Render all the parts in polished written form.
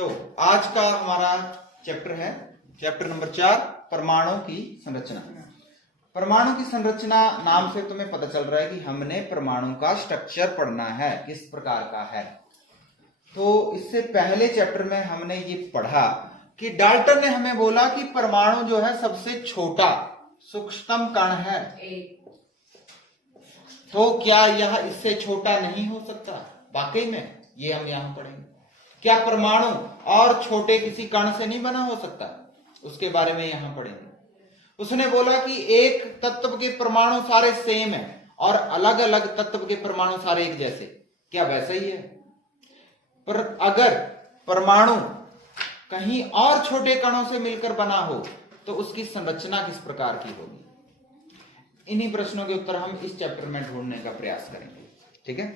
तो आज का हमारा चैप्टर है चैप्टर नंबर 4, परमाणु की संरचना। परमाणु की संरचना नाम से तुम्हें पता चल रहा है कि हमने परमाणु का स्ट्रक्चर पढ़ना है, किस प्रकार का है। तो इससे पहले चैप्टर में हमने ये पढ़ा कि डाल्टन ने हमें बोला कि परमाणु जो है सबसे छोटा सूक्ष्मतम कण है। तो क्या यह इससे छोटा नहीं हो सकता? वाकई में ये हम यहां पढ़ेंगे। क्या परमाणु और छोटे किसी कण से नहीं बना हो सकता? उसके बारे में यहां पढ़ेंगे। उसने बोला कि एक तत्व के परमाणु सारे सेम है और अलग अलग तत्व के परमाणु सारे एक जैसे। क्या वैसा ही है? पर अगर परमाणु कहीं और छोटे कणों से मिलकर बना हो तो उसकी संरचना किस प्रकार की होगी? इन्हीं प्रश्नों के उत्तर हम इस चैप्टर में ढूंढने का प्रयास करेंगे। ठीक है।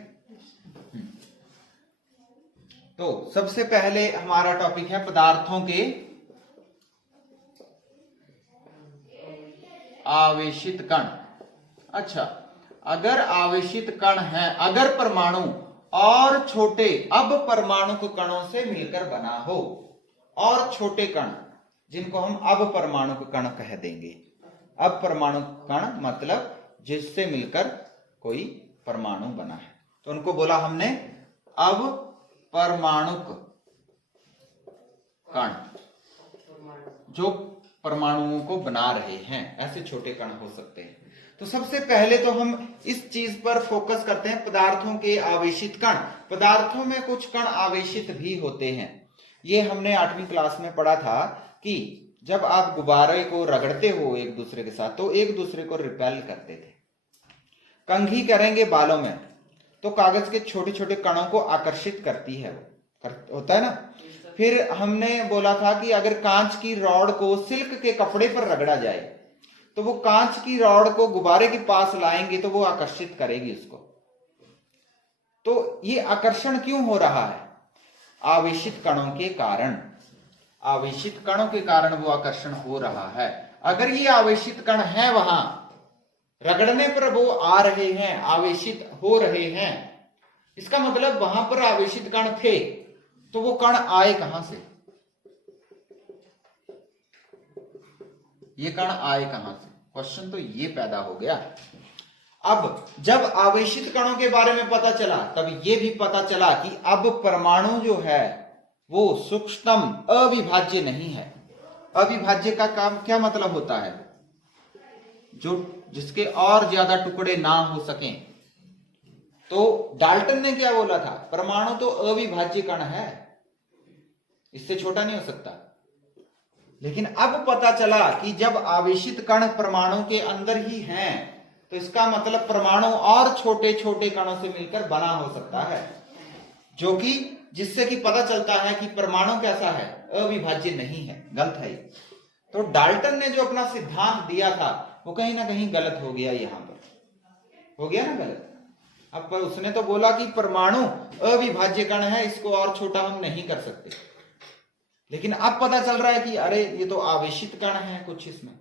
तो सबसे पहले हमारा टॉपिक है पदार्थों के आवेशित कण। अच्छा, अगर आवेशित कण है, अगर परमाणु और छोटे अब परमाणु के कणों से मिलकर बना हो, और छोटे कण जिनको हम अब परमाणु के कण कह देंगे। अब परमाणु कण मतलब जिससे मिलकर कोई परमाणु बना है, तो उनको बोला हमने अब परमाणुक कण, जो परमाणुओं को बना रहे हैं। ऐसे छोटे कण हो सकते हैं। तो सबसे पहले तो हम इस चीज पर फोकस करते हैं, पदार्थों के आवेशित कण। पदार्थों में कुछ कण आवेशित भी होते हैं। ये हमने 8वीं क्लास में पढ़ा था कि जब आप गुब्बारे को रगड़ते हो एक दूसरे के साथ तो एक दूसरे को रिपेल करते थे। कंघी करेंगे बालों में तो कागज के छोटे छोटे कणों को आकर्षित करती है, होता है ना। फिर हमने बोला था कि अगर कांच की रॉड को सिल्क के कपड़े पर रगड़ा जाए तो वो कांच की रॉड को गुब्बारे के पास लाएंगे तो वो आकर्षित करेगी उसको। तो ये आकर्षण क्यों हो रहा है? आवेशित कणों के कारण। आवेशित कणों के कारण वो आकर्षण हो रहा है। अगर ये आवेशित कण है, वहां रगड़ने पर वो आ रहे हैं, आवेशित हो रहे हैं, इसका मतलब वहां पर आवेशित कण थे। तो वो कण आए कहां से? ये कण आए कहां से? क्वेश्चन तो ये पैदा हो गया। अब जब आवेशित कणों के बारे में पता चला तब ये भी पता चला कि अब परमाणु जो है वो सूक्ष्मतम अविभाज्य नहीं है। अविभाज्य का काम क्या मतलब होता है? जो जिसके और ज्यादा टुकड़े ना हो सकें। तो डाल्टन ने क्या बोला था? परमाणु तो अविभाज्य कण है, इससे छोटा नहीं हो सकता। लेकिन अब पता चला कि जब आवेशित कण परमाणु के अंदर ही हैं तो इसका मतलब परमाणु और छोटे छोटे कणों से मिलकर बना हो सकता है, जो कि जिससे कि पता चलता है कि परमाणु कैसा है? अविभाज्य नहीं है, गलत है। तो डाल्टन ने जो अपना सिद्धांत दिया था वो कहीं ना कहीं गलत हो गया। यहां पर हो गया ना गलत। अब उसने तो बोला कि परमाणु अविभाज्य कण है, इसको और छोटा हम नहीं कर सकते। लेकिन अब पता चल रहा है कि अरे ये तो आवेशित कण है कुछ इसमें।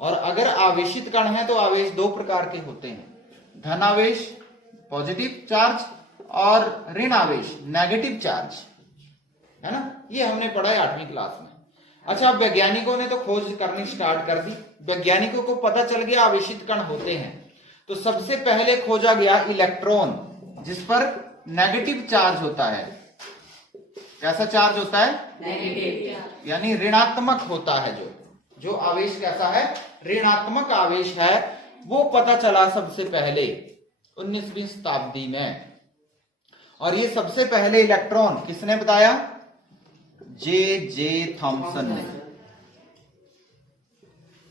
और अगर आवेशित कण है तो आवेश दो प्रकार के होते हैं, धन आवेश पॉजिटिव चार्ज और ऋण आवेश नेगेटिव चार्ज, है ना। ये हमने पढ़ा है 8वीं क्लास में। अच्छा, वैज्ञानिकों ने तो खोज करनी स्टार्ट कर दी। वैज्ञानिकों को पता चल गया आवेशित कण होते हैं। तो सबसे पहले खोजा गया इलेक्ट्रॉन, जिस पर नेगेटिव चार्ज होता है। कैसा चार्ज होता है? नेगेटिव, यानी ऋणात्मक होता है। जो आवेश कैसा है? ऋणात्मक आवेश है। वो पता चला सबसे पहले 19वीं शताब्दी में। और ये सबसे पहले इलेक्ट्रॉन किसने बताया? जे थॉमसन ने।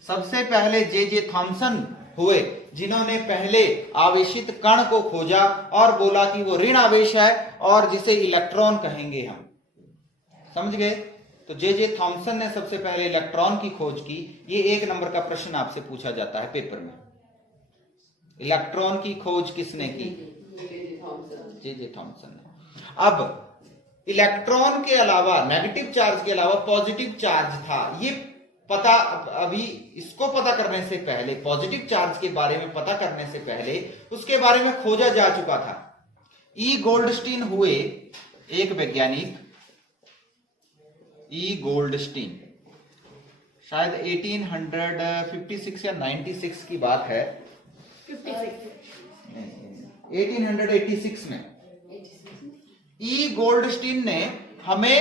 सबसे पहले जे थॉमसन हुए जिन्होंने पहले आवेशित कण को खोजा और बोला कि वो ऋण आवेश है और जिसे इलेक्ट्रॉन कहेंगे हम। समझ गए? तो जे थॉमसन ने सबसे पहले इलेक्ट्रॉन की खोज की। ये 1 नंबर का प्रश्न आपसे पूछा जाता है पेपर में। इलेक्ट्रॉन की खोज किसने की? जे थॉमसन ने। अब इलेक्ट्रॉन के अलावा, नेगेटिव चार्ज के अलावा पॉजिटिव चार्ज था। ये पता, अभी इसको पता करने से पहले, पॉजिटिव चार्ज के बारे में पता करने से पहले उसके बारे में खोजा जा चुका था। ई गोल्डस्टीन हुए एक वैज्ञानिक, ई गोल्डस्टीन, शायद 1856 या 96 की बात है, 1886 में ई गोल्डस्टीन ने हमें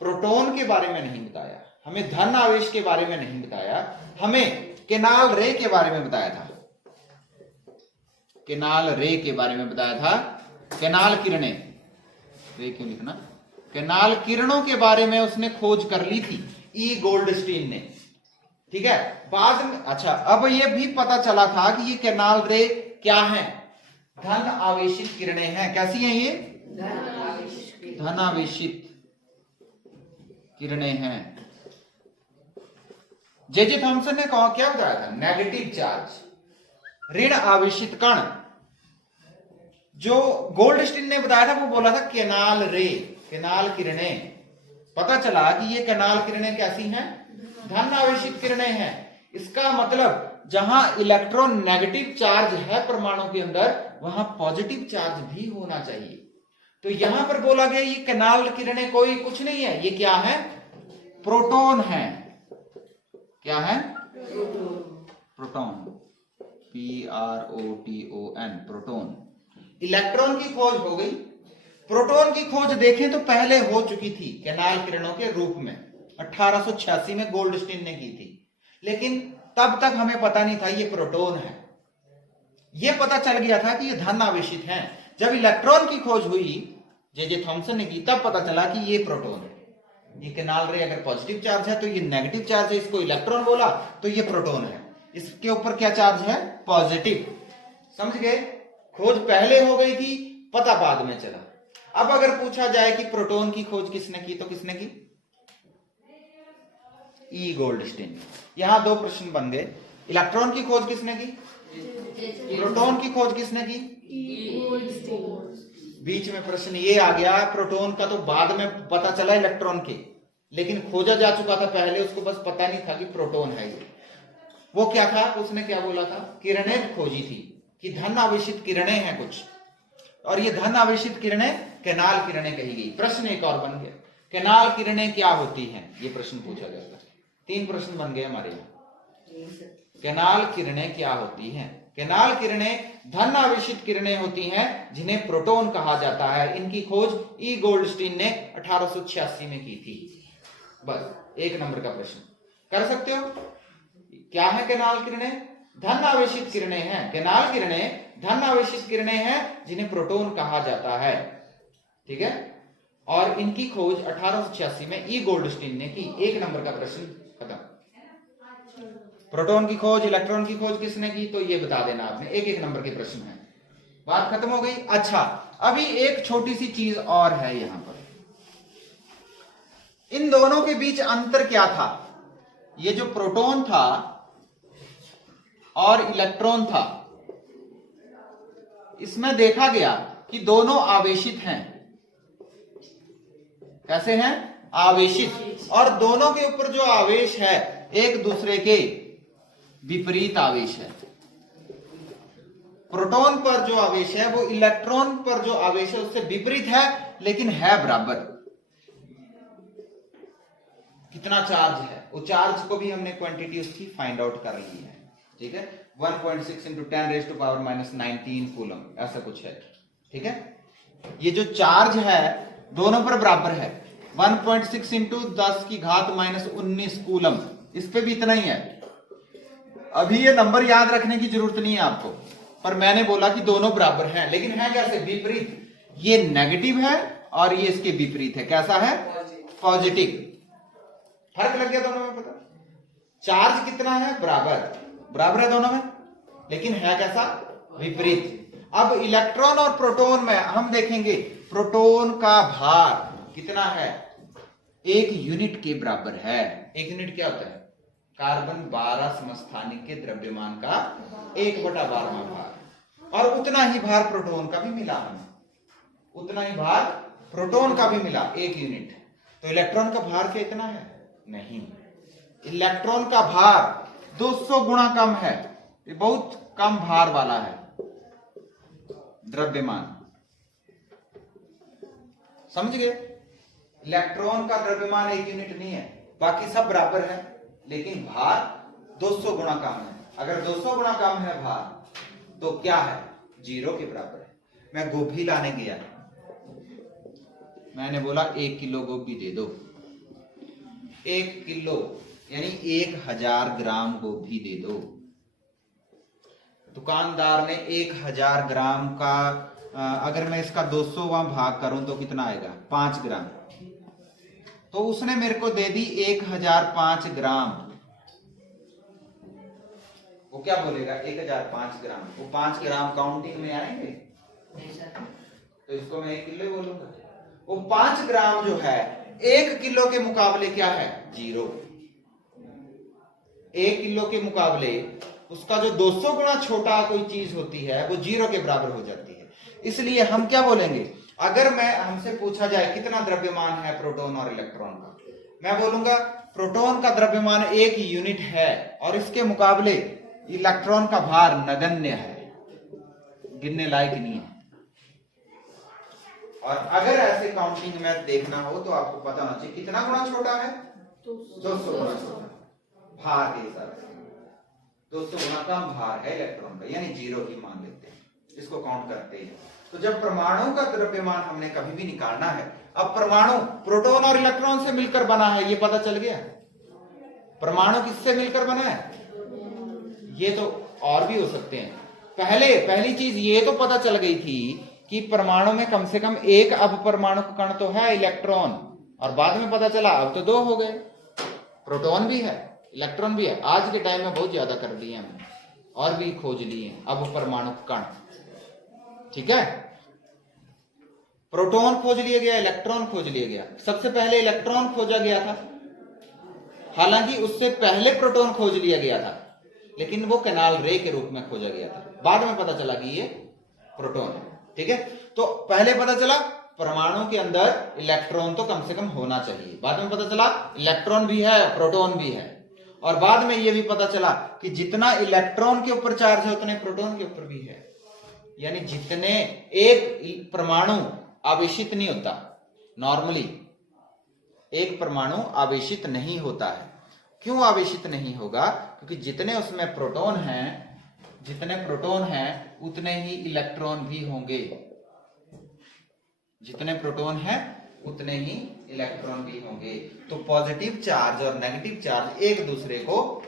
प्रोटॉन के बारे में नहीं बताया, हमें धन आवेश के बारे में नहीं बताया, हमें केनाल रे के बारे में बताया था, केनाल रे के बारे में बताया था, केनाल किरणें, रे क्यों लिखना, केनाल किरणों के बारे में उसने खोज कर ली थी ई गोल्डस्टीन ने, ठीक है। बाद में अच्छा, अब ये भी पता चला था कि ये केनाल रे क्या है, धन आवेशित किरणें हैं। कैसी हैं ये? धन आवेशित किरणें हैं। जे थॉमसन ने कहा क्या बताया था? नेगेटिव चार्ज, ऋण आवेशित कण। जो गोल्डस्टीन ने बताया था वो बोला था केनाल रे, केनाल किरणें। पता चला कि ये केनाल किरणें कैसी हैं? धन आवेशित किरणें हैं। इसका मतलब जहां इलेक्ट्रॉन नेगेटिव चार्ज है परमाणु के अंदर, वहां पॉजिटिव चार्ज भी होना चाहिए। तो यहां पर बोला गया ये केनाल किरणें कोई कुछ नहीं है, ये क्या है? प्रोटॉन है। क्या है? Proton, PROTON, proton. इलेक्ट्रॉन की खोज हो गई। प्रोटॉन की खोज देखें तो पहले हो चुकी थी केनाल किरणों के रूप में, 1886 में गोल्डस्टीन ने की थी, लेकिन तब तक हमें पता नहीं था ये प्रोटॉन है। ये पता चल गया था कि ये धन आवेशित हैं। जब इलेक्ट्रॉन की खोज हुई, जे थॉमसन ने की, तब पता चला कि ये प्रोटॉन है। ये केनाल रे अगर पॉजिटिव चार्ज है तो ये नेगेटिव चार्ज है, इसको इलेक्ट्रॉन बोला तो ये प्रोटॉन है। इसके ऊपर क्या चार्ज है? पॉजिटिव। समझ गए? खोज पहले हो गई थी, पता बाद में चला। अब अगर पूछा जाए कि प्रोटॉन की खोज किसने की, तो किसने की? ई गोल्डस्टीन। यहां दो प्रश्न बन गए। इलेक्ट्रॉन की खोज किसने की? प्रोटॉन की खोज किसने की? बीच में प्रश्न ये आ गया, प्रोटॉन का तो बाद में पता चला इलेक्ट्रॉन के, लेकिन खोजा जा चुका था पहले, उसको बस पता नहीं था कि प्रोटॉन है ये। वो क्या था? उसने क्या बोला था? किरणें खोजी थी कि धन आवेशित किरणें हैं कुछ, और ये धन आवेशित किरणें केनाल किरणें कही गई। प्रश्न एक और बन गया, केनाल किरणें क्या होती हैं? ये प्रश्न पूछा जाता है। 3 प्रश्न बन गए हमारे यहाँ। केनाल किरणें क्या होती हैं? केनाल किरणें धन आवेशित किरणें होती हैं जिन्हें प्रोटॉन कहा जाता है। इनकी खोज ई गोल्डस्टीन ने 1886 में की थी। बस 1 नंबर का प्रश्न कर सकते हो। क्या है केनाल किरणें? धन आवेशित किरणें हैं। केनाल किरणें धन आवेशित किरणें हैं जिन्हें प्रोटॉन कहा जाता है, ठीक है। और इनकी खोज 1886 में ई गोल्डस्टीन ने की। 1 नंबर का प्रश्न खत्म। प्रोटॉन की खोज, इलेक्ट्रॉन की खोज किसने की, तो ये बता देना आपने। 1-1 नंबर के प्रश्न है। बात खत्म हो गई। अच्छा, अभी एक छोटी सी चीज और है यहां पर। इन दोनों के बीच अंतर क्या था? ये जो प्रोटॉन था और इलेक्ट्रॉन था, इसमें देखा गया कि दोनों आवेशित हैं। कैसे हैं? आवेशित। और दोनों के ऊपर जो आवेश है एक दूसरे के विपरीत आवेश है। प्रोटॉन पर जो आवेश है वो इलेक्ट्रॉन पर जो आवेश है उससे विपरीत है, लेकिन है बराबर। कितना चार्ज है? वो चार्ज को भी हमने क्वांटिटी उसकी फाइंड आउट कर ली है, ठीक है। 1.6 × 10⁻⁻19 कूलम, ऐसा कुछ है, ठीक है। ये जो चार्ज है दोनों पर बराबर है। 1.6 × 10⁻⁻19 कूलम, इस पे भी इतना ही है। अभी ये नंबर याद रखने की जरूरत नहीं है आपको, पर मैंने बोला कि दोनों बराबर हैं, लेकिन है कैसे? विपरीत। ये नेगेटिव है और ये इसके विपरीत है। कैसा है? पॉजिटिव। फर्क लग गया दोनों में? पता चार्ज कितना है? बराबर। बराबर है दोनों में, लेकिन है कैसा? विपरीत। अब इलेक्ट्रॉन और प्रोटॉन में हम देखेंगे, प्रोटॉन का भार कितना है? 1 यूनिट के बराबर है। 1 यूनिट क्या होता है? कार्बन 12 समस्थानिक के द्रव्यमान का 1/12वां भार। और उतना ही भार प्रोटॉन का भी मिला हमें, उतना ही भार प्रोटॉन का भी मिला, 1 यूनिट। तो इलेक्ट्रॉन का भार क्या इतना है? नहीं, इलेक्ट्रॉन का भार 200 गुना कम है। ये बहुत कम भार वाला है द्रव्यमान। समझ गए? इलेक्ट्रॉन का द्रव्यमान 1 यूनिट नहीं है, बाकी सब बराबर है, लेकिन भार 200 गुना कम है। अगर 200 गुना कम है भार तो क्या है, 0 के बराबर है। मैं गोभी लाने गया, मैंने बोला 1 किलो गोभी दे दो, 1 किलो यानी 1000 ग्राम गोभी दे दो। दुकानदार ने 1000 ग्राम का अगर मैं इसका 200वां भाग करूं तो कितना आएगा, 5 ग्राम। तो उसने मेरे को दे दी 1005 ग्राम। वो क्या बोलेगा, 1005 ग्राम, वो 5 ग्राम काउंटिंग में आएंगे, तो इसको मैं 1 किलो बोलूंगा। वो 5 ग्राम जो है 1 किलो के मुकाबले क्या है, 0। 1 किलो के मुकाबले उसका जो 200 गुना छोटा कोई चीज होती है वो 0 के बराबर हो जाती है। इसलिए हम क्या बोलेंगे, अगर मैं हमसे पूछा जाए कितना द्रव्यमान है प्रोटॉन और इलेक्ट्रॉन का, मैं बोलूंगा प्रोटॉन का द्रव्यमान 1 यूनिट है और इसके मुकाबले इलेक्ट्रॉन का भार नगण्य है, गिनने लायक नहीं है। और अगर ऐसे काउंटिंग में देखना हो तो आपको पता होना चाहिए कितना गुना छोटा है, 200 गुना छोटा भार के हिसाब से, 200 गुना कम भार है इलेक्ट्रॉन का, यानी 0 ही मान लेते हैं, इसको काउंट करते हैं। तो जब परमाणु का द्रव्यमान हमने कभी भी निकालना है, अब परमाणु प्रोटॉन और इलेक्ट्रॉन से मिलकर बना है, ये पता चल गया। परमाणु किससे मिलकर बना है, ये तो और भी हो सकते हैं। पहली चीज ये तो पता चल गई थी कि परमाणु में कम से कम एक अपरमाणु कण तो है इलेक्ट्रॉन, और बाद में पता चला अब तो 2 हो गए, प्रोटॉन भी है इलेक्ट्रॉन भी है। आज के टाइम में बहुत ज्यादा कर दिए हमने, और भी खोज लिए अपरमाणु कण, ठीक है। प्रोटॉन खोज लिया गया, इलेक्ट्रॉन खोज लिया गया। सबसे पहले इलेक्ट्रॉन खोजा गया था, हालांकि उससे पहले प्रोटॉन खोज लिया गया था, लेकिन वो कैनाल रे के रूप में खोजा गया था। बाद में पता चला कि ये प्रोटॉन है, ठीक है। तो पहले पता चला परमाणु के अंदर इलेक्ट्रॉन तो कम से कम होना चाहिए, बाद में पता चला इलेक्ट्रॉन भी है प्रोटॉन भी है, और बाद में यह भी पता चला कि जितना इलेक्ट्रॉन के ऊपर चार्ज है उतने प्रोटॉन के ऊपर भी है। यानी जितने एक परमाणु आवेशित नहीं होता, नॉर्मली एक परमाणु आवेशित नहीं होता है। क्यों आवेशित नहीं होगा, क्योंकि जितने उसमें प्रोटॉन हैं उतने ही इलेक्ट्रॉन भी होंगे, जितने प्रोटॉन हैं उतने ही इलेक्ट्रॉन भी होंगे। तो पॉजिटिव चार्ज और नेगेटिव चार्ज एक दूसरे को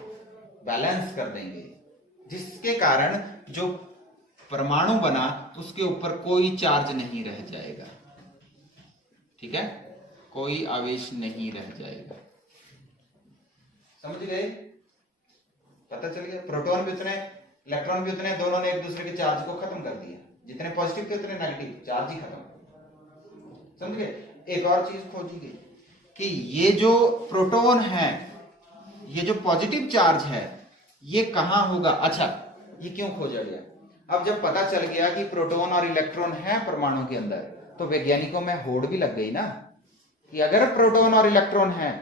बैलेंस कर देंगे, जिसके कारण जो परमाणु बना उसके ऊपर कोई चार्ज नहीं रह जाएगा, ठीक है, कोई आवेश नहीं रह जाएगा। समझ गए, पता चल गया। प्रोटॉन भी उतने इलेक्ट्रॉन भी उतने, दोनों ने एक दूसरे के चार्ज को खत्म कर दिया, जितने पॉजिटिव के उतने नेगेटिव, चार्ज ही खत्म। समझ गए। एक और चीज खोजी गई कि ये जो प्रोटॉन है, ये जो पॉजिटिव चार्ज है, ये कहां होगा। अच्छा, ये क्यों खोजा गया, अब जब पता चल गया कि प्रोटॉन और इलेक्ट्रॉन है परमाणु के अंदर, तो वैज्ञानिकों में होड़ भी लग गई ना कि अगर प्रोटॉन और इलेक्ट्रॉन है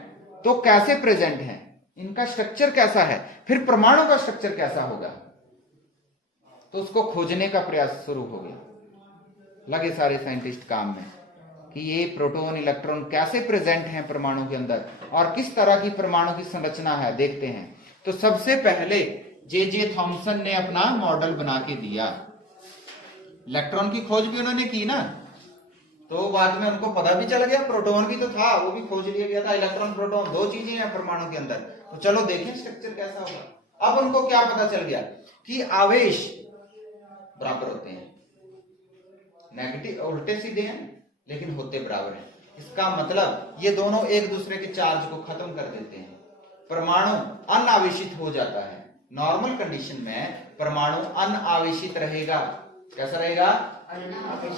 तो कैसे प्रेजेंट है, इनका स्ट्रक्चर कैसा है, फिर परमाणु का स्ट्रक्चर कैसा होगा। तो उसको खोजने का प्रयास शुरू हो गया, लगे सारे साइंटिस्ट काम में कि ये प्रोटॉन इलेक्ट्रॉन कैसे प्रेजेंट हैं परमाणु के अंदर और किस तरह की परमाणु की संरचना है, देखते हैं। तो सबसे पहले जे थॉमसन ने अपना मॉडल बना के दिया। इलेक्ट्रॉन की खोज भी उन्होंने की ना, तो बाद में उनको पता भी चल गया प्रोटॉन भी तो था, वो भी खोज लिया गया था। इलेक्ट्रॉन प्रोटॉन 2 चीजें हैं परमाणु के अंदर, तो चलो देखें स्ट्रक्चर कैसा होगा। अब उनको क्या पता चल गया कि आवेश बराबर होते हैं, नेगेटिव उल्टे सीधे हैं लेकिन होते बराबर हैं। इसका मतलब ये दोनों एक दूसरे के चार्ज को खत्म कर देते हैं, परमाणु अनावेशित हो जाता है। नॉर्मल कंडीशन में परमाणु अनावेशित रहेगा। कैसा रहेगा,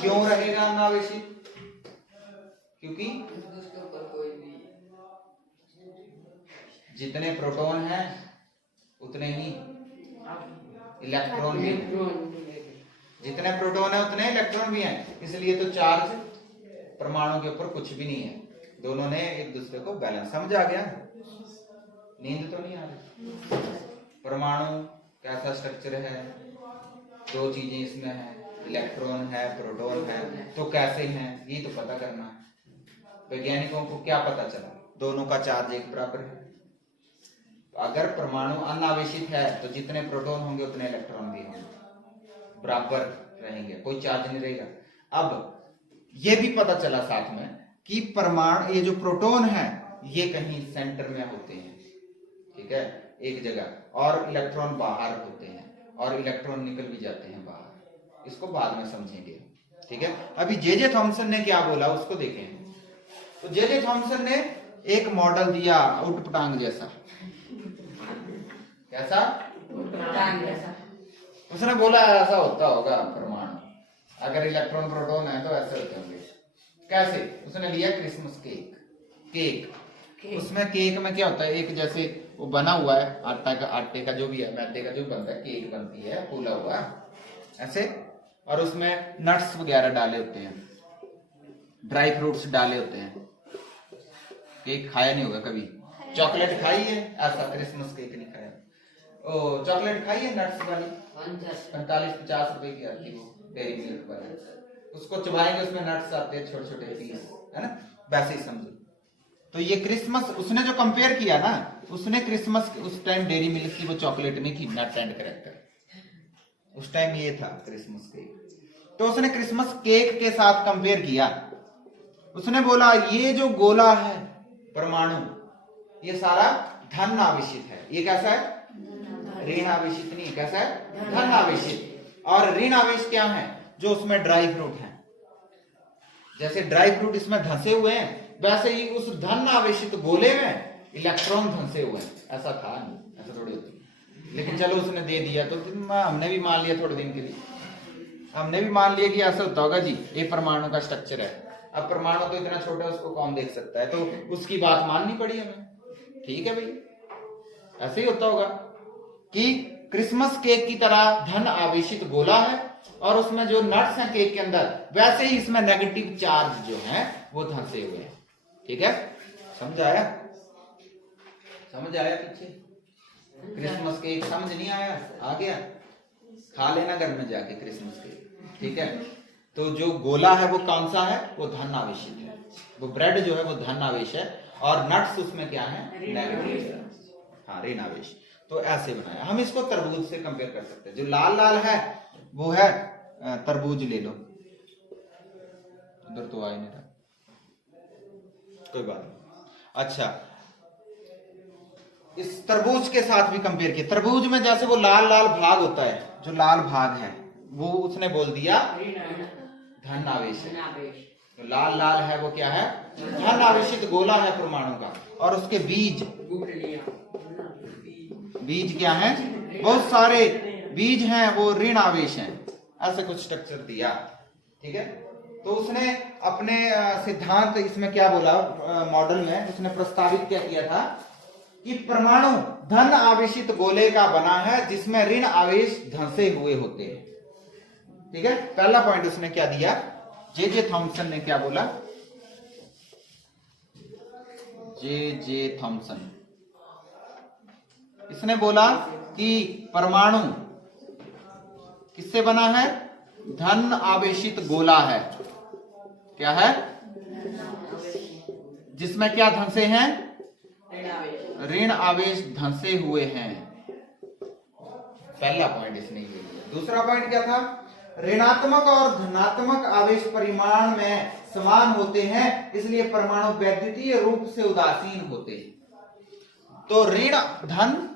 क्यों रहेगा अनावेशित, क्योंकि जितने प्रोटॉन हैं उतने ही इलेक्ट्रॉन भी हैं, जितने प्रोटॉन है उतने इलेक्ट्रॉन भी हैं, इसलिए तो चार्ज परमाणु के ऊपर कुछ भी नहीं है, दोनों ने एक दूसरे को बैलेंस। समझ आ गया, नींद तो नहीं आ रही। परमाणु कैसा स्ट्रक्चर है, 2 चीजें इसमें है, इलेक्ट्रॉन है प्रोटॉन है, तो कैसे हैं ये तो पता करना है। वैज्ञानिकों को क्या पता चला? दोनों का चार्ज एक बराबर है। तो अगर परमाणु अनावेशित है तो जितने प्रोटॉन होंगे उतने इलेक्ट्रॉन भी होंगे, बराबर रहेंगे, कोई चार्ज नहीं रहेगा। अब ये भी पता चला साथ में कि परमाणु, ये जो प्रोटॉन है ये कहीं सेंटर में होते हैं, ठीक है, एक जगह, और इलेक्ट्रॉन बाहर होते हैं, और इलेक्ट्रॉन निकल भी जाते हैं बाहर। इसको बाद में समझेंगे, ठीक है। अभी जे थॉमसन ने क्या बोला उसको देखें। तो जे थॉमसन ने एक मॉडल दिया उटपटांग जैसा। कैसा? उटपटांग जैसा। उसने बोला ऐसा होता होगा परमाणु, अगर इलेक्ट्रॉन प्रोटॉन है तो ऐसे होते होंगे। कैसे? उसने लिया क्रिसमस केक। उसमें केक में क्या होता है, एक जैसे वो बना हुआ है आटे का जो भी है, मैदे का जो बनता है, केक बनती है फूला हुआ ऐसे, और उसमें नट्स वगैरह डाले होते हैं, ड्राई फ्रूट्स डाले होते हैं। केक खाया नहीं होगा कभी? चॉकलेट खाई है? ऐसा क्रिसमस केक नहीं खाया। ओ चॉकलेट खाई है नट्स वाली, 45-50 रुपए की आती है वो, डेयरी मिल्क वाली। उसको चबाएंगे, उसमें नट्स आते हैं छोटे छोटे पीस, है ना, वैसे ही समझो। तो ये क्रिसमस उसने जो कंपेयर किया ना, उसने क्रिसमस उस टाइम डेयरी मिल्क की वो चॉकलेट नहीं थी, नट एंड क्रैकर, उस टाइम ये था क्रिसमस केक। तो उसने क्रिसमस केक के साथ कंपेयर किया। उसने बोला ये जो गोला है परमाणु, ये सारा धन आवेशित है। ये कैसा है? ऋण आवेशित नहीं, कैसा है? धन आवेशित। और ऋण आवेश क्या है? जो उसमें ड्राई फ्रूट है, जैसे ड्राई फ्रूट इसमें धंसे हुए हैं, वैसे ही उस धन आवेशित गोले में इलेक्ट्रॉन धंसे हुए हैं। ऐसा था नहीं, ऐसा थोड़ी होती, लेकिन चलो उसने दे दिया तो हमने भी मान लिया, थोड़े दिन के लिए हमने भी मान लिया कि ऐसा होता होगा जी, ये परमाणु का स्ट्रक्चर है। अब परमाणु तो इतना छोटा है, उसको कौन देख सकता है, तो उसकी बात माननी पड़ी हमें, ठीक है भाई, ऐसे ही होता होगा कि क्रिसमस केक की तरह धन आवेशित गोला है, और उसमें जो नट्स हैं केक के अंदर, वैसे ही इसमें नेगेटिव चार्ज जो है वो धंसे हुए हैं, ठीक है। समझ आया? समझ आया? पीछे क्रिसमस केक समझ नहीं आया? आ गया? खा लेना घर में जाके क्रिसमस केक, ठीक है। तो जो गोला है वो कौन सा है? वो धन आवेशित है। वो ब्रेड जो है वो धन आवेश है, और नट्स उसमें क्या है? नेगेटिव, हाँ, ऋण आवेश। तो ऐसे बनाया। हम इसको तरबूज से कंपेयर कर सकते हैं। जो लाल लाल है वो है तरबूज, ले लो, उधर तो आ ही नहीं रहा, कोई बात नहीं। अच्छा, इस तरबूज के साथ भी कंपेयर किया। तरबूज में जैसे वो लाल लाल भाग होता है, जो लाल भाग है वो उसने बोल दिया धन आवेश है। तो लाल लाल है वो क्या है? धन आवेशित गोला है परमाणु का, और उसके बीज क्या है? बहुत सारे बीज हैं, वो ऋण आवेश हैं। ऐसा कुछ स्ट्रक्चर दिया, ठीक है। तो उसने अपने सिद्धांत इसमें क्या बोला, मॉडल में उसने प्रस्तावित क्या किया था कि परमाणु धन आवेशित गोले का बना है जिसमें ऋण आवेश धंसे हुए होते हैं, ठीक है। पहला पॉइंट उसने क्या दिया, जे थॉमसन ने क्या बोला, जे थॉमसन, इसने बोला कि परमाणु किससे बना है? धन आवेशित गोला है। क्या है? जिसमें क्या धंसे हैं? ऋण आवेश धंसे हुए हैं। पहला पॉइंट इसने ये लिया। दूसरा पॉइंट क्या था? ऋणात्मक और धनात्मक आवेश परिमाण में समान होते हैं, इसलिए परमाणु वैद्युतीय रूप से उदासीन होते हैं। तो ऋण धन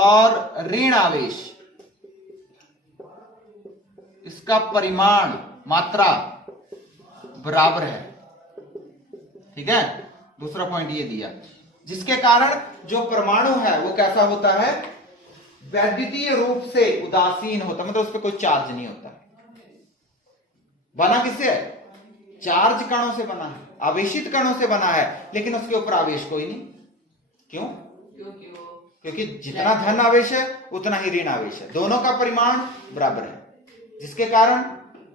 और ऋण आवेश, इसका परिमाण, मात्रा बराबर है, ठीक है। दूसरा पॉइंट ये दिया, जिसके कारण जो परमाणु है वो कैसा होता है? वैद्युतीय रूप से उदासीन होता, मतलब उस पर कोई चार्ज नहीं होता। बना किससे है? चार्ज कणों से बना है, आवेशित कणों से बना है, लेकिन उसके ऊपर आवेश कोई नहीं। क्यों? क्योंकि जितना धन आवेश है उतना ही ऋण आवेश है, दोनों का परिमाण बराबर है, जिसके कारण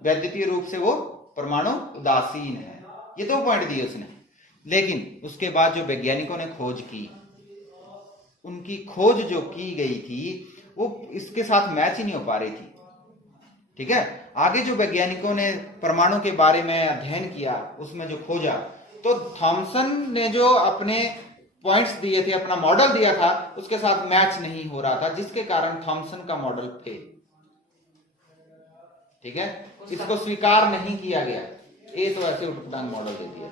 वैद्युतीय रूप से वो परमाणु उदासीन है। ये दो पॉइंट दिए उसने। लेकिन उसके बाद जो वैज्ञानिकों ने खोज की, उनकी खोज जो की गई थी वो इसके साथ मैच ही नहीं हो पा रही थी, ठीक है। आगे जो वैज्ञानिकों ने परमाणु के बारे में अध्ययन किया, उसमें जो खोजा, तो थॉमसन ने जो अपने पॉइंट्स दिए थे, अपना मॉडल दिया था, उसके साथ मैच नहीं हो रहा था, जिसके कारण थॉमसन का मॉडल फेल। ठीक है, इसको स्वीकार नहीं किया गया। ये तो ऐसे उटपटांग मॉडल दे दिया,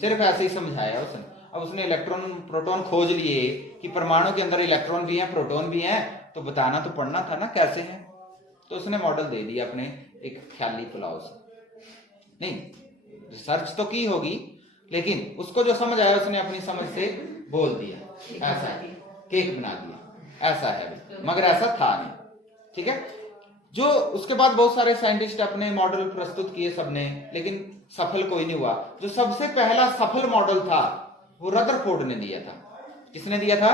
सिर्फ ऐसे ही समझाया उसने। अब उसने इलेक्ट्रॉन प्रोटॉन खोज लिए कि परमाणु के अंदर इलेक्ट्रॉन भी हैं, प्रोटॉन भी हैं, तो बताना तो पड़ना था ना कैसे हैं। तो उसने मॉडल दे दिया अपने एक ख्याली पुलाव से। नहीं, रिसर्च तो की होगी, लेकिन उसको जो समझ आया उसने अपनी समझ से बोल दिया, ऐसा है, केक बना दिया, ऐसा है, मगर ऐसा था नहीं। ठीक है, जो उसके बाद बहुत सारे साइंटिस्ट अपने मॉडल प्रस्तुत किए सबने, लेकिन सफल कोई नहीं हुआ। जो सबसे पहला सफल मॉडल था वो रदरफोर्ड ने दिया था। किसने दिया था?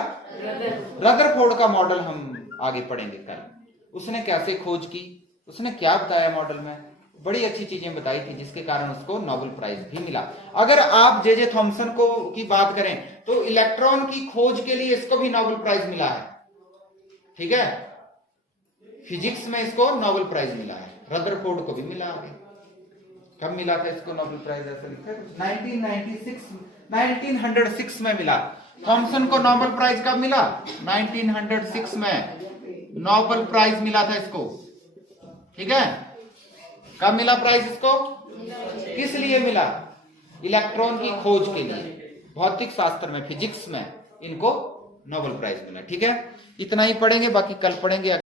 रदरफोर्ड का मॉडल हम आगे पढ़ेंगे कल। उसने कैसे खोज की, उसने क्या बताया मॉडल में, बड़ी अच्छी चीजें बताई थी, जिसके कारण उसको नोबेल प्राइज भी मिला। अगर आप जे थॉमसन को की बात करें तो इलेक्ट्रॉन की खोज के लिए इसको भी नोबेल प्राइज मिला है। ठीक है, फिजिक्स में इसको नोबेल प्राइज मिला है, रदरफोर्ड को भी मिला है। कब मिला था इसको नोबेल प्राइज? ऐसा लिखा है 1906 में मिला। थॉमसन को नोबेल प्राइज कब मिला? 1906 में नोबेल प्राइज मिला था इसको। ठीक है, कब मिला प्राइज इसको? किस लिए मिला? इलेक्ट्रॉन की खोज के लिए। भौतिक शास्त्र में, फिजिक्स में इनको नोबेल प्राइज मिला। ठीक है, इतना ही पढ़ेंगे, बाकी कल पढ़ेंगे।